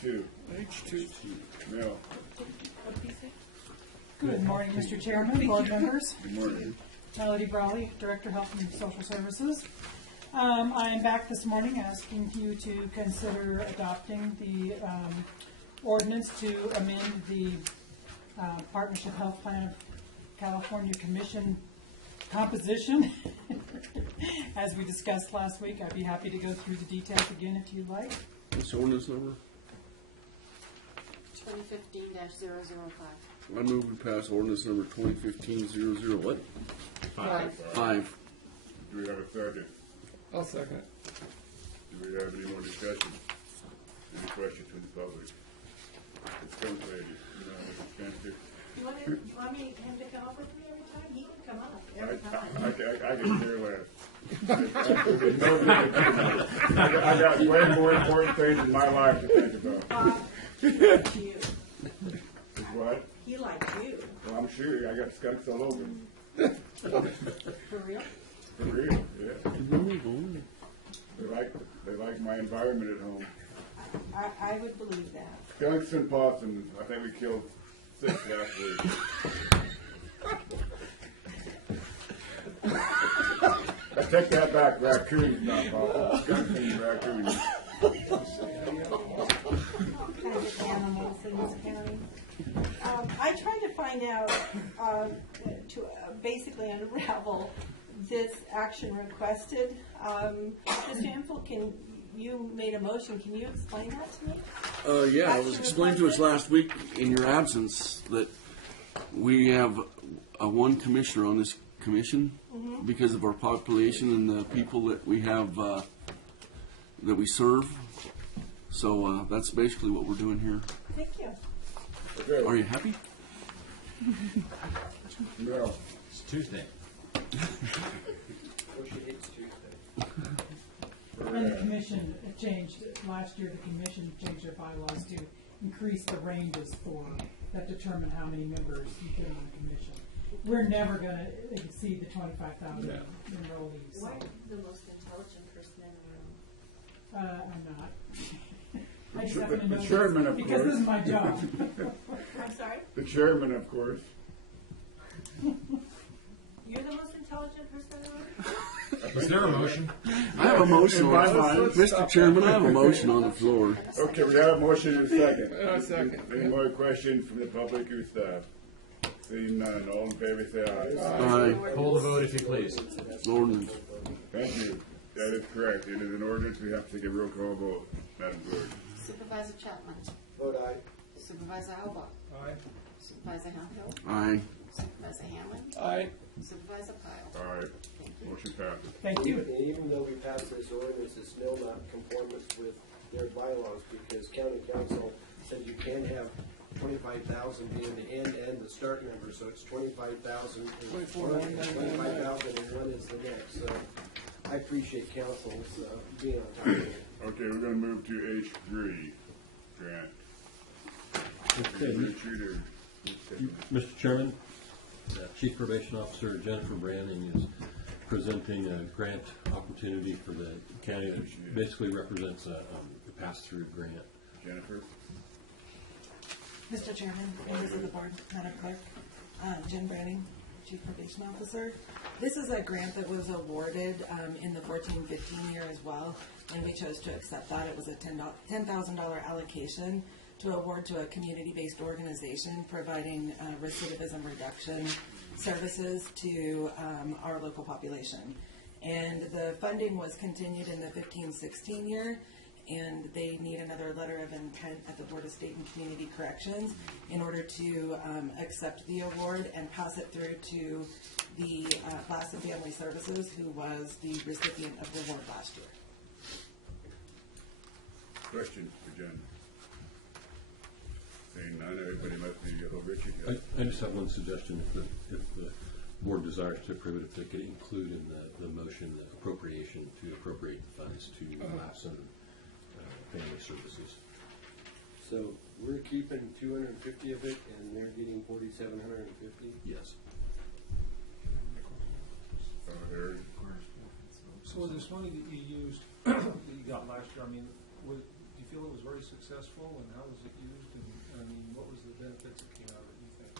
H2. H2. Mel. Good morning, Mr. Chairman, board members. Good morning. Melody Brawley, Director of Health and Social Services. I am back this morning asking you to consider adopting the ordinance to amend the Partnership Health Plan of California Commission composition. As we discussed last week, I'd be happy to go through the details again if you'd like. What's the ordinance number? 2015-005. I move we pass ordinance number 2015-00 what? 5. Do we have a second? I'll second. Do we have any more discussion? Any questions from the public? It's young lady. You know, Mrs. Spencer. You want him to come up with me every time? He can come up every time. I can care less. I got way more important things in my life to think about. He likes you. What? He likes you. Well, I'm sure I got skunks all over him. For real? For real, yeah. They like my environment at home. I would believe that. Skunks and possums. I think we killed 6 last week. I take that back. Raccoons, not possums. Skunks and raccoons. All kinds of animals in this county. I tried to find out, to basically unravel this action requested. Mr. Infel, you made a motion. Can you explain that to me? Yeah, it was explained to us last week in your absence that we have one commissioner on this commission because of our population and the people that we have that we serve. So that's basically what we're doing here. Thank you. Okay. Are you happy? No. It's Tuesday. And the commission changed, last year the commission changed their bylaws to increase the ranges that determine how many members you get on the commission. We're never going to exceed the 25,000 enrollees. What the most intelligent person in the room? I'm not. I just happen to know The chairman, of because course. this is my job. I'm sorry? The chairman, of course. You're the most intelligent person in the room? Is there a motion? I have a motion In my on mind. Mr. Chairman, I have a motion on the floor. Okay, we have a motion and a second. Second. Any more questions from the public or staff? Seeing none, all in favor say aye. Aye. Hold the vote if you please. Ordinance. Thank you. That is correct. It is an ordinance. We have to take a roll call vote. Madam Clerk. Supervisor Chapman. Vote aye. Supervisor Albach. Aye. Supervisor Hamhill. Aye. Supervisor Hammond. Aye. Supervisor Pyle. All right. Motion passes. Thank you. Even though we passed this ordinance, it's still not in conformance with their bylaws because county council said you can have 25,000 being the end and the start number, so it's 25,000 is one, 25,000 and one is the next. So I appreciate council's being on top of it. Okay, we're going to move to H3 grant. Okay, Richard or Mr. Chairman, Chief Probation Officer Jennifer Branning is presenting a grant opportunity for the county that basically represents a pass-through grant. Jennifer. Mr. Chairman, members of the board, Madam Clerk, Jen Branning, Chief Probation Officer. This is a grant that was awarded in the 14-15 year as well, and we chose to accept that. It was a $10,000 allocation to award to a community-based organization providing recidivism reduction services to our local population. And the funding was continued in the 15-16 year, and they need another letter of intent at the Board of State and Community Corrections in order to accept the award and pass it through to the Lassen Family Services, who was the recipient of the award last year. Questions for Jen? Seeing none, everybody must be Richard. I just have one suggestion. If the board desires to approve it, if they could include in the motion the appropriation to appropriate funds to Lassen Family Services. So we're keeping 250 of it, and they're getting 4,750. Yes. Harry. So this money that you used, that you got last year, I mean, do you feel it was very successful, and how was it used, and, I mean, what was the benefits that came out of it, you think?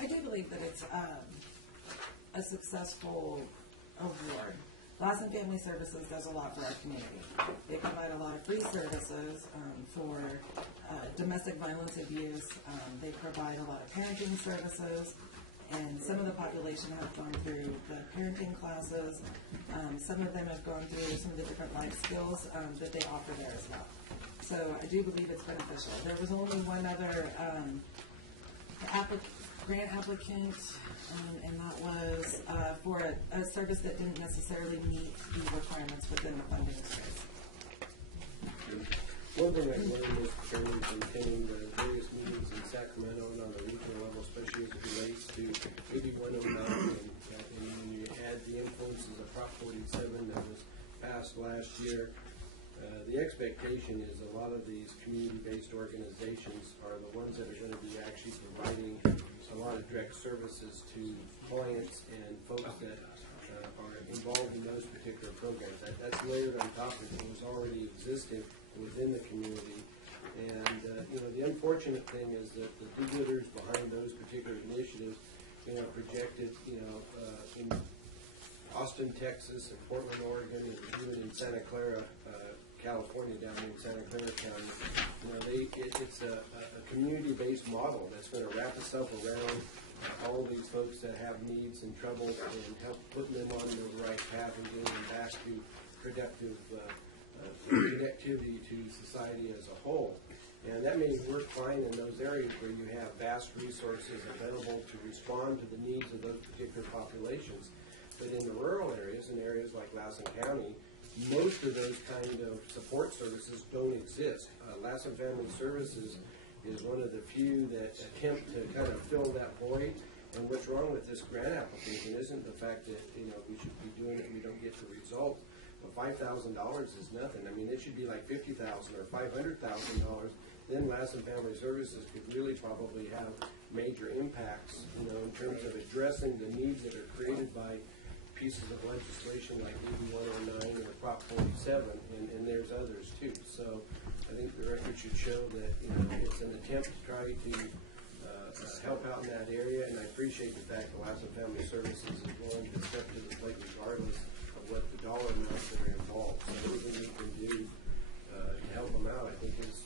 I do believe that it's a successful award. Lassen Family Services does a lot for our community. They provide a lot of free services for domestic violence abuse. They provide a lot of parenting services, and some of the population have gone through the parenting classes. Some of them have gone through some of the different life skills that they offer there as well. So I do believe it's beneficial. There was only one other grant applicant, and that was for a service that didn't necessarily meet the requirements within the funding space. One thing I learned, Mr. Chairman, from attending the various meetings in Sacramento and on the regional level, especially as it relates to AB 109, and when you add the influences of Prop 47 that was passed last year, the expectation is a lot of these community-based organizations are the ones that are going to be actually providing a lot of direct services to clients and folks that are involved in those particular programs. That's layered on top of what was already existing within the community. And, the unfortunate thing is that the do-gooders behind those particular initiatives, projected, in Austin, Texas, and Portland, Oregon, and even in Santa Clara, California, down in Santa Clara County. It's a community-based model that's going to wrap itself around all these folks that have needs and troubles and help putting them on the right path and getting them back to productive connectivity to society as a whole. And that may work fine in those areas where you have vast resources available to respond to the needs of those particular populations. But in the rural areas, in areas like Lassen County, most of those kind of support services don't exist. Lassen Family Services is one of the few that attempt to kind of fill that void. And what's wrong with this grant application isn't the fact that, we should be doing it and we don't get the result. But $5,000 is nothing. I mean, it should be like $50,000 or $500,000. Then Lassen Family Services could really probably have major impacts, in terms of addressing the needs that are created by pieces of legislation like AB 109 or Prop 47, and there's others too. So I think the record should show that it's an attempt to try to help out in that area, and I appreciate the fact that Lassen Family Services is willing to step to the plate regardless of what the dollar amounts that are involved. So anything we can do to help them out, I think, is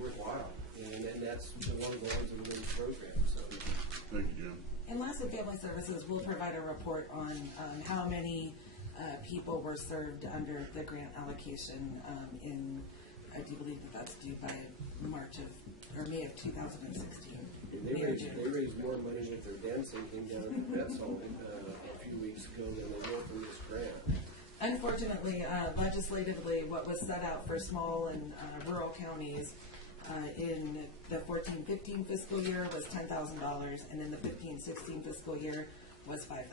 worthwhile, and that's along the lines of the little program. So Thank you, Jim. And Lassen Family Services will provide a report on how many people were served under the grant allocation I do believe that's due by May of 2016. They raised more money with their dancing thing down in Bethel a few weeks ago than they will from this grant. Unfortunately, legislatively, what was set out for small and rural counties in the 14-15 fiscal year was $10,000, and in the 15-16 fiscal year was $5,000.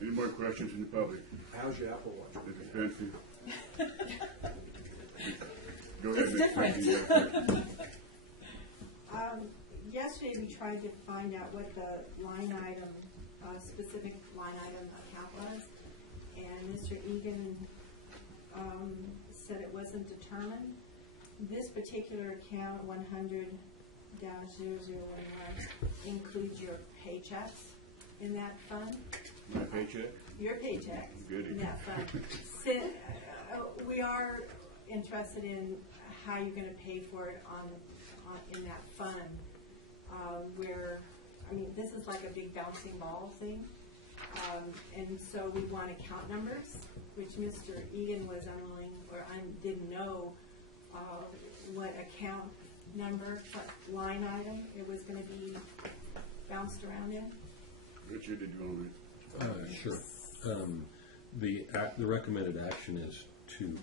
Any more questions from the public? How's your Apple Watch? Mrs. Penfield? Go ahead, It's Mrs. different. Penfield. Yesterday we tried to find out what the line item, specific line item account was, and Mr. Egan said it wasn't determined. This particular account, 100-0011, includes your paychecks in that fund. My paycheck? Your paychecks Goody. in that fund. We are interested in how you're going to pay for it in that fund. This is like a big bouncing ball thing. And so we want account numbers, which Mr. Egan was unwilling, or didn't know what account number, what line item it was going to be bounced around in. Richard, did you want to read? Sure. The recommended action is to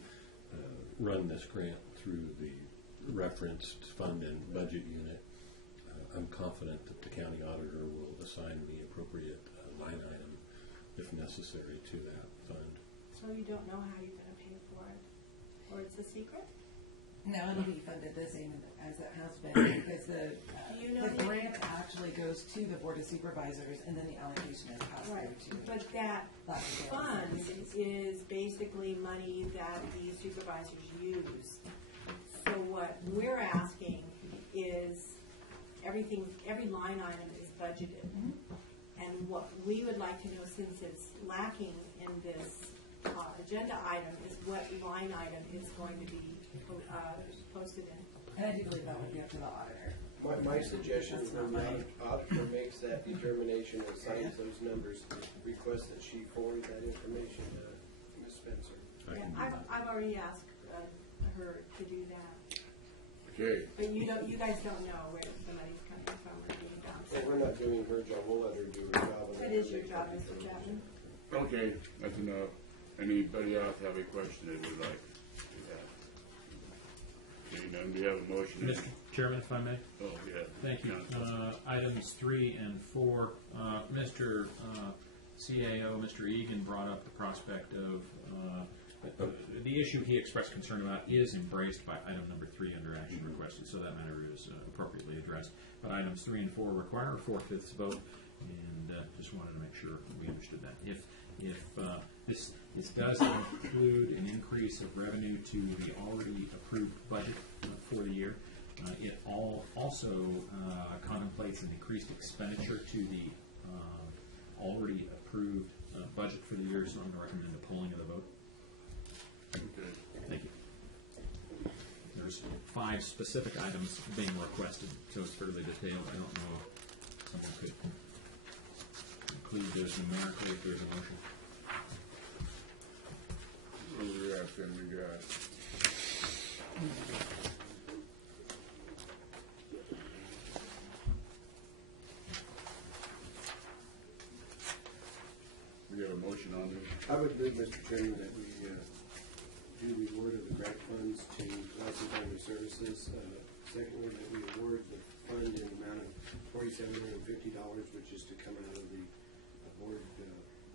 run this grant through the referenced fund and budget unit. I'm confident that the county auditor will assign the appropriate line item, if necessary, to that fund. So you don't know how you're going to pay for it? Or it's a secret? No, it'll be funded the same as it has been, because You know, the grant actually goes to the Board of Supervisors, and then the allocation is passed right, through to but that Lassen fund Services. is basically money that the supervisors use. So what we're asking is everything, every line item is budgeted. And what we would like to know, since it's lacking in this agenda item, is what line item is going to be posted in. And I do believe that would be up to the auditor. My suggestion is when the auditor makes that determination and signs those numbers, request that she forward that information to Ms. Spencer. Yeah, I've already asked her to do that. Okay, But you guys don't know where the money's coming from or being done. Well, we're not doing her job, we'll let her do her job. and That then is your make job, that Mr. determination. Chapman. okay, that's enough. Anybody else have a question they would like to ask? Okay, none, we have a motion. Mr. Chairman, if I may. Oh, yeah. Thank you. Council. Items 3 and 4, Mr. CAO, Mr. Egan brought up the prospect of, the issue he expressed concern about is embraced by item number 3 under action requested, so that matter is appropriately addressed. But items 3 and 4 require a 4/5 vote, and just wanted to make sure we understood that. If this does include an increase of revenue to the already approved budget for the year, it also contemplates an increased expenditure to the already approved budget for the year, so I'm going to recommend a pulling of the vote. Okay. Thank you. There's 5 specific items being requested, so it's fairly detailed. I don't know if someone could include those numerically if there's a motion. Where we at then, we got. We have a motion on this. I would move, Mr. Chairman, that we do the award of the grant funds to Lassen Family Services. Secondly, that we award the fund in the amount of $4,750, which is to come out of the board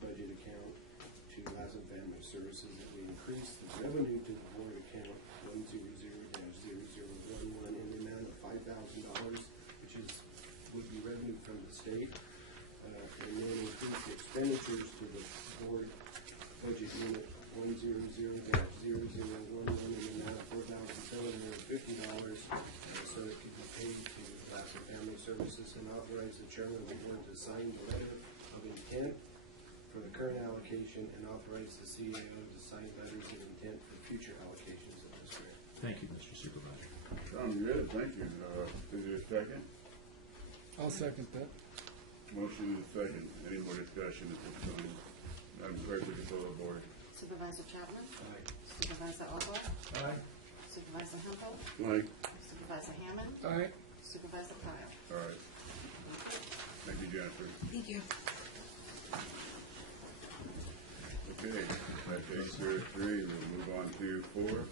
budget account to Lassen Family Services. That we increase the revenue to the board account 100-0011 in the amount of $5,000, which would be revenue from the state. And then increase the expenditures to the board budget unit 100-0011 in the amount of $4,750, so it could be paid to Lassen Family Services, and authorize the chairman of the board to sign the letter of intent for the current allocation, and authorize the CAO to sign letters of intent for future allocations of this grant. Thank you, Mr. Supervisor. Sounds good, thank you. Is there a second? I'll second that. Motion is second. Any more discussion at this time? Madam Clerk, would you call the board? Supervisor Chapman? Aye. Supervisor Opal? Aye. Supervisor Hempel? Aye. Supervisor Hammond? Aye. Supervisor Pyle? All right. Thank you, Jennifer. Thank you. Okay, that takes care of 3. We'll move on to 4.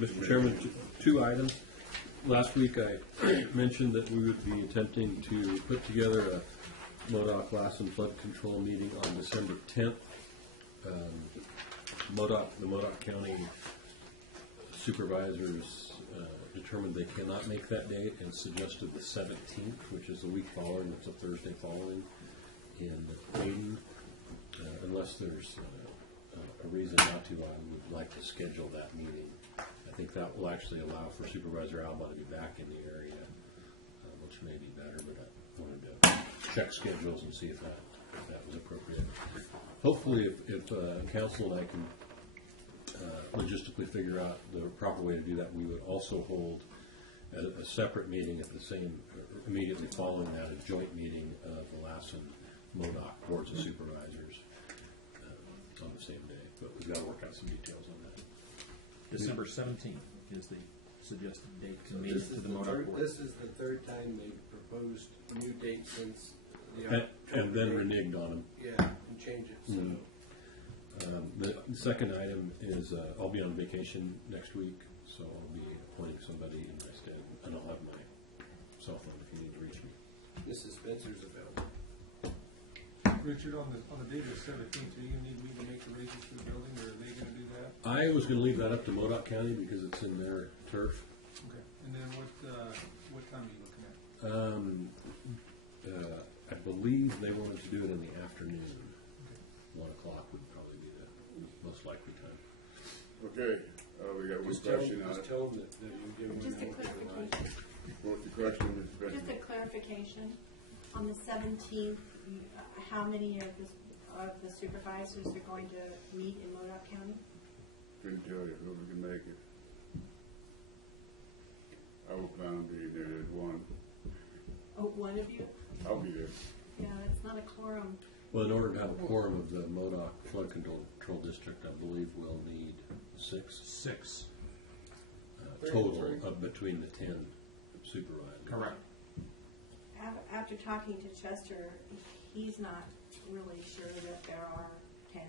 Mr. Chairman, 2 items. Last week I mentioned that we would be attempting to put together a MODOC Lassen flood control meeting on December 10th. The MODOC County supervisors determined they cannot make that date and suggested the 17th, which is the week following. It's a Thursday following in Aden. Unless there's a reason not to, I would like to schedule that meeting. I think that will actually allow for Supervisor Alba to be back in the area, which may be better, but I wanted to check schedules and see if that was appropriate. Hopefully, if council and I can logistically figure out the proper way to do that, we would also hold a separate meeting at the same, immediately following that, a joint meeting of the Lassen MODOC Boards of Supervisors on the same day. But we've got to work out some details on that. December 17th is the suggested date to So meet this to is the the MODOC third, board. this is the third time they've proposed a new date since the And then October date. reneged on them. Yeah, and change it, so. Mhm. The second item is I'll be on vacation next week, so I'll be appointing somebody in my stead, and I'll have my cell phone if you need to reach me. Mrs. Spencer's available. Richard, on the date of the 17th, are you gonna need me to make arrangements for the building, or are they gonna do that? I was gonna leave that up to Modoc County because it's in their turf. Okay. And then what time are you looking at? I believe they wanted to do it in the afternoon. 1 o'clock would probably be the most likely time. Okay, we got one Just tell question them, on just it. tell them that you're giving them. Just a clarification. What's the question, Ms. Just a Beckman? clarification. On the 17th, how many of the supervisors are going to meet in Modoc County? Couldn't tell you, whoever can make it. I will plan on being there at 1. Oh, one of you? I'll be there. Yeah, it's not a quorum. Well, in order to have a quorum of the Modoc Flood Control District, I believe we'll need 6 6. total of between the 10 supervisors. Correct. After talking to Chester, he's not really sure that there are 10.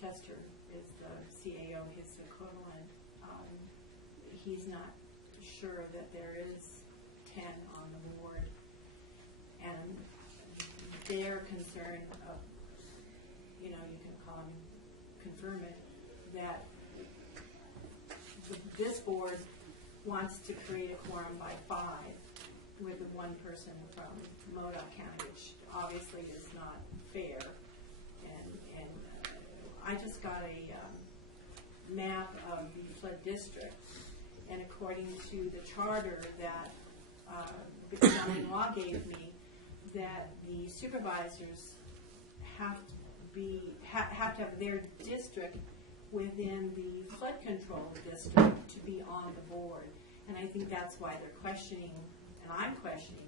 Chester is the CAO, his equivalent. He's not sure that there is 10 on the board. And their concern of, you can call him, confirm it, that this board wants to create a quorum by 5 with one person from Modoc County, which obviously is not fair. And I just got a map of the flood district, and according to the charter that the county law gave me, that the supervisors have to have their district within the flood control district to be on the board. And I think that's why they're questioning, and I'm questioning,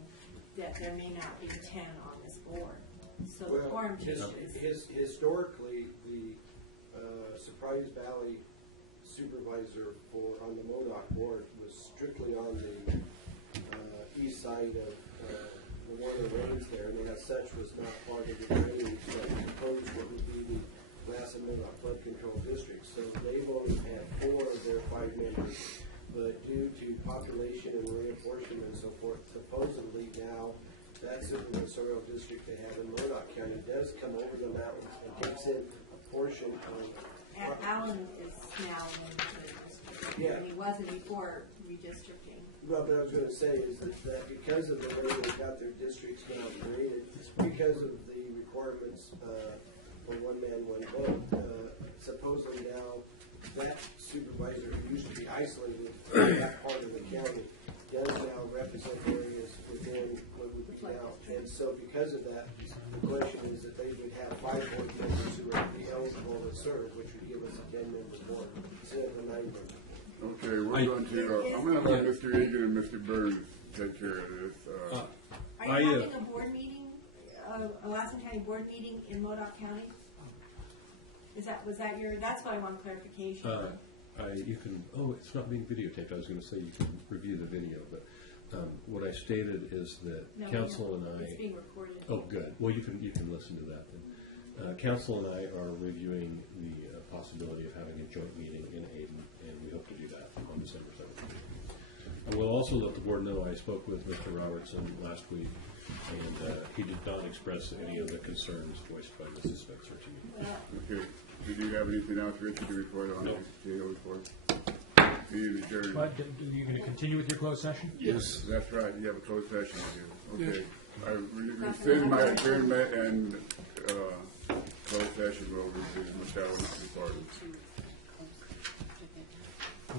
that there may not be 10 on this board. So the quorum Historically, the Surprise Valley supervisor on the Modoc board was strictly on the east side of the Warner Range there, and as such was not part of the drainage that proposed what would be the Lassen Modoc Flood Control District. So they've only had 4 of their 5 members, but due to population and reapportionment and so forth, supposedly now that supervisorial district they have in Modoc County does come over the mountains and takes in a portion of. Allen is now in the district, Yeah. and he wasn't before redistricting. Well, but I was going to say is that because of the way they got their districts now created, because of the requirements for one man, one vote, supposedly now that supervisor who used to be isolated in that part of the county does now represent areas within what would be now. And so because of that, the question is that they would have 5 board members who would be eligible to serve, which would give us a 10-member board instead of a 9-member. Okay, we're going to, I'm going to let Mr. Egan and Mr. Burns take care of this. Are you having a board meeting, a Lassen County board meeting in Modoc County? Was that your, that's why I want clarification. You can, it's not being videotaped. I was going to say you can review the video, but what I stated is that No, council and it's I. being recorded. Oh, good. Well, you can listen to that then. Council and I are reviewing the possibility of having a joint meeting in Aden, and we hope to do that on December 17th. I will also let the board know I spoke with Mr. Robertson last week, and he did not express any of the concerns voiced by Mrs. Spencer to me. Okay, did you have anything else, Richard, to report on No. the CAO report? Meeting adjourned. But are you going to continue with your closed session? Yes. That's right, you have a closed session with you. Okay. I rescind my adjournment and closed session will resume, but that will not be part of it.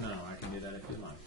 No, I can do that if you like.